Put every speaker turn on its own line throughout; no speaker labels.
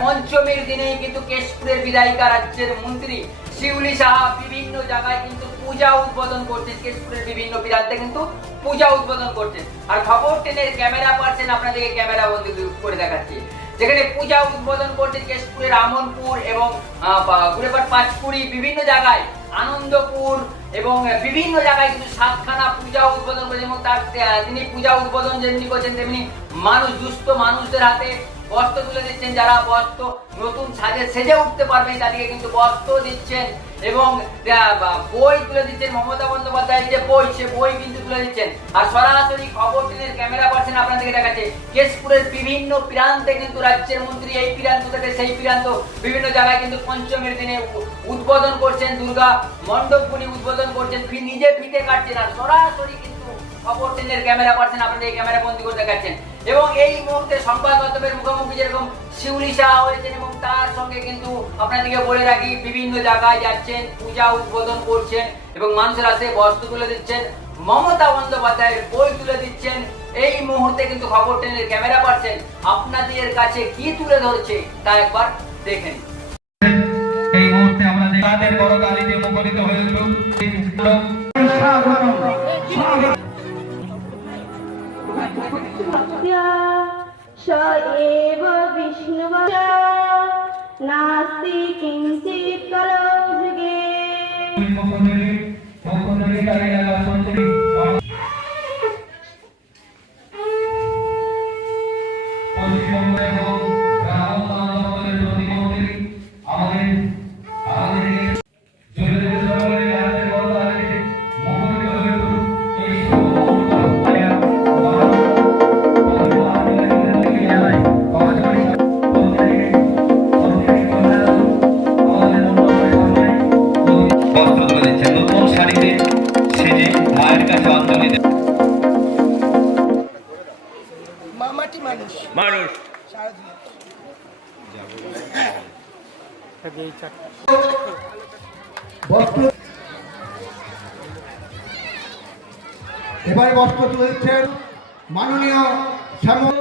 পঞ্চমীর দিনেই কিন্তু কেশপুরের রাজ্যের মন্ত্রী বিভিন্ন জায়গায় কিন্তু পূজা উদ্বোধন করছেন। কেশপুরের বিভিন্ন কিন্তু পূজা উদ্বোধন করছেন। আর খবর টেনের ক্যামেরা পাচ্ছেন আপনাদেরকে ক্যামেরা বন্দি করে দেখাচ্ছি। যেখানে পূজা উদ্বোধন করছে কেশপুরের আমনপুর এবং গুড়েপাট পাঁচপুরি বিভিন্ন জায়গায় আনন্দপুর এবং বিভিন্ন জায়গায় কিন্তু সাতখানা পূজা উদ্বোধন করেছে এবং তার তিনি পূজা উদ্বোধন যেমনি করছেন, তেমনি মানুষ, দুস্থ মানুষদের হাতে বস্ত্র তুলে দিচ্ছেন, যারা বস্ত্র নতুন সাজে সেজে উঠতে পারবেন তাদেরকে কিন্তু বস্ত্র দিচ্ছেন এবং বই তুলে দিচ্ছেন মমতা বন্দ্যোপাধ্যায়ের যে বই, সে বই কিন্তু তুলে দিচ্ছেন। আর সরাসরি খবর টিনের ক্যামেরা পার্সেন আপনাদেরকে দেখাচ্ছে, কেশপুরের বিভিন্ন প্রান্তে কিন্তু রাজ্যের মন্ত্রী এই প্রান্ত থেকে সেই প্রান্ত, বিভিন্ন জায়গায় কিন্তু পঞ্চমীর দিনে উদ্বোধন করছেন, দুর্গা মণ্ডপগুলি উদ্বোধন করছেন নিজে ফিতে কাটছেন। আর সরাসরি কিন্তু খবর টিনের ক্যামেরা পাচ্ছেন, আপনাদের এই ক্যামেরা বন্দি করে দেখাচ্ছেন। এবং এই মুহূর্তে সংবাদ মাধ্যমের মুখোমুখি যেরকম শিউলি শাহ হয়েছেন এবং তার সঙ্গে কিন্তু আপনাদেরকে বলে রাখি, বিভিন্ন জায়গায় যাচ্ছেন, পূজা উদ্বোধন করছেন এবং মানুষের হাতে বস্ত্র তুলে দিচ্ছেন। মমতা বন্দ্যোপাধ্যায়ের বই তুলে দিচ্ছেন। এই মুহূর্তে কিন্তু খবর টেনের ক্যামেরা পাচ্ছেন। আপনাদের কাছে কি তুলে ধরছে, তা একবার দেখে
এই মুহূর্তে আমরা তাদের বড় কালীতে মুখরিত হয়ে উঠুক এব বিষ্ণু নাস্তি কিঞ্চিত কলযুগে Thank you. বস্ত্র
এবারে বস্ত্র তুলে দিচ্ছেন মাননীয় শ্যামল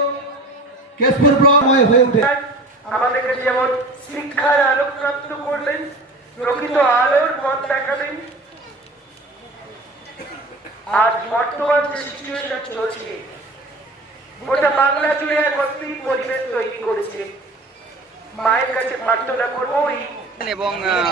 কেশপুর ব্লকময় হয়ে উঠে।
আমাদেরকে যেমন শিক্ষার আলোক প্রাপ্ত করলেন প্রকৃত আলোর পথ দেখালেন আজ বর্তমান যে সিচুয়েশন চলছে গোটা বাংলা জুড়ে এক অস্থির পরিবেশ তৈরি করেছে। মায়ের কাছে প্রার্থনা করব
এবং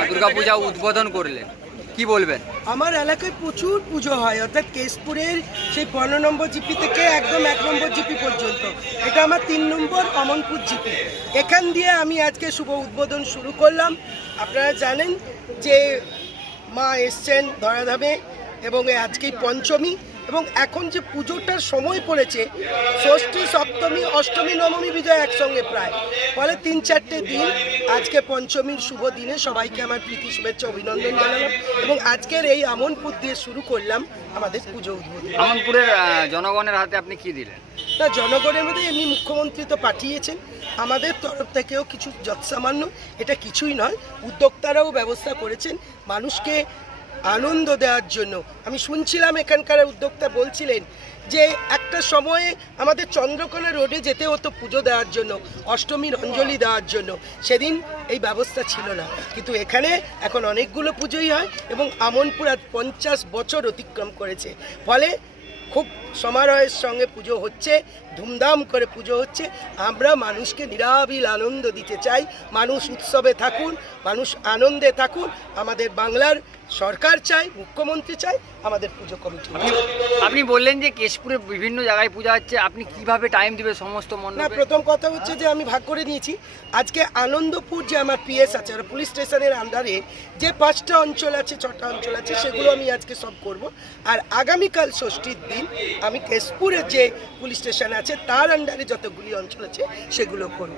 দুর্গাপূজা উদ্বোধন করলেন। কি বলবেন?
আমার এলাকায় প্রচুর পুজো হয় অর্থাৎ কেশপুরের সেই পনেরো নম্বর জিপি থেকে একদম এক নম্বর জিপি পর্যন্ত। এটা আমার তিন নম্বর অমনপুর জিপি। এখান দিয়ে আমি আজকে শুভ উদ্বোধন শুরু করলাম। আপনারা জানেন যে মা এসছেন ধরাধামে এবং এই আজকেই পঞ্চমী। এবং এখন যে পুজোটার সময় পড়েছে ষষ্ঠী সপ্তমী অষ্টমী নবমী বিজয় একসঙ্গে প্রায়। ফলে তিন চারটে দিন আজকে পঞ্চমীর শুভ দিনে সবাইকে আমার প্রীতি শুভেচ্ছা অভিনন্দন জানালাম এবং আজকের এই আমনপুর দিয়ে শুরু করলাম আমাদের পুজো উদ্বোধন।
আমনপুরের জনগণের হাতে আপনি কি দিলেন?
তা জনগণের মধ্যে এমনি মুখ্যমন্ত্রী তো পাঠিয়েছেন। আমাদের তরফ থেকেও কিছু যৎসামান্য এটা কিছুই নয় উদ্যোক্তারাও ব্যবস্থা করেছেন। মানুষকে আনন্দ দেওয়ার জন্য। আমি শুনছিলাম এখানকার উদ্যোক্তা বলছিলেন যে একটা সময়ে আমাদের চন্দ্রকোনা রোডে যেতে হতো পুজো দেওয়ার জন্য, অষ্টমীর অঞ্জলি দেওয়ার জন্য। সেদিন এই ব্যবস্থা ছিল না। কিন্তু এখানে এখন অনেকগুলো পুজোই হয় এবং আমনপুর আজ পঞ্চাশ বছর অতিক্রম করেছে। ফলে খুব সমারোহের সঙ্গে পুজো হচ্ছে ধুমধাম করে পুজো হচ্ছে। আমরা মানুষকে নিরাবিল আনন্দ দিতে চাই। মানুষ উৎসবে থাকুন মানুষ আনন্দে থাকুন। আমাদের বাংলার সরকার চাই মুখ্যমন্ত্রী চাই আমাদের পুজো কমিটি।
আপনি বললেন যে কেশপুরে বিভিন্ন জায়গায় পূজা হচ্ছে আপনি কীভাবে টাইম দিবে সমস্ত
না প্রথম কথা হচ্ছে যে আমি ভাগ করে নিয়েছি। আজকে আনন্দপুর যে আমার পিএস আছে আর পুলিশ স্টেশনের আন্ডারে যে পাঁচটা অঞ্চল আছে ছটা অঞ্চল আছে সেগুলো আমি আজকে সব করব। আর আগামীকাল ষষ্ঠীর দিন আমি কেশপুরের যে পুলিশ স্টেশন আছে তার আন্ডারে যতগুলি অঞ্চল আছে সেগুলো করব।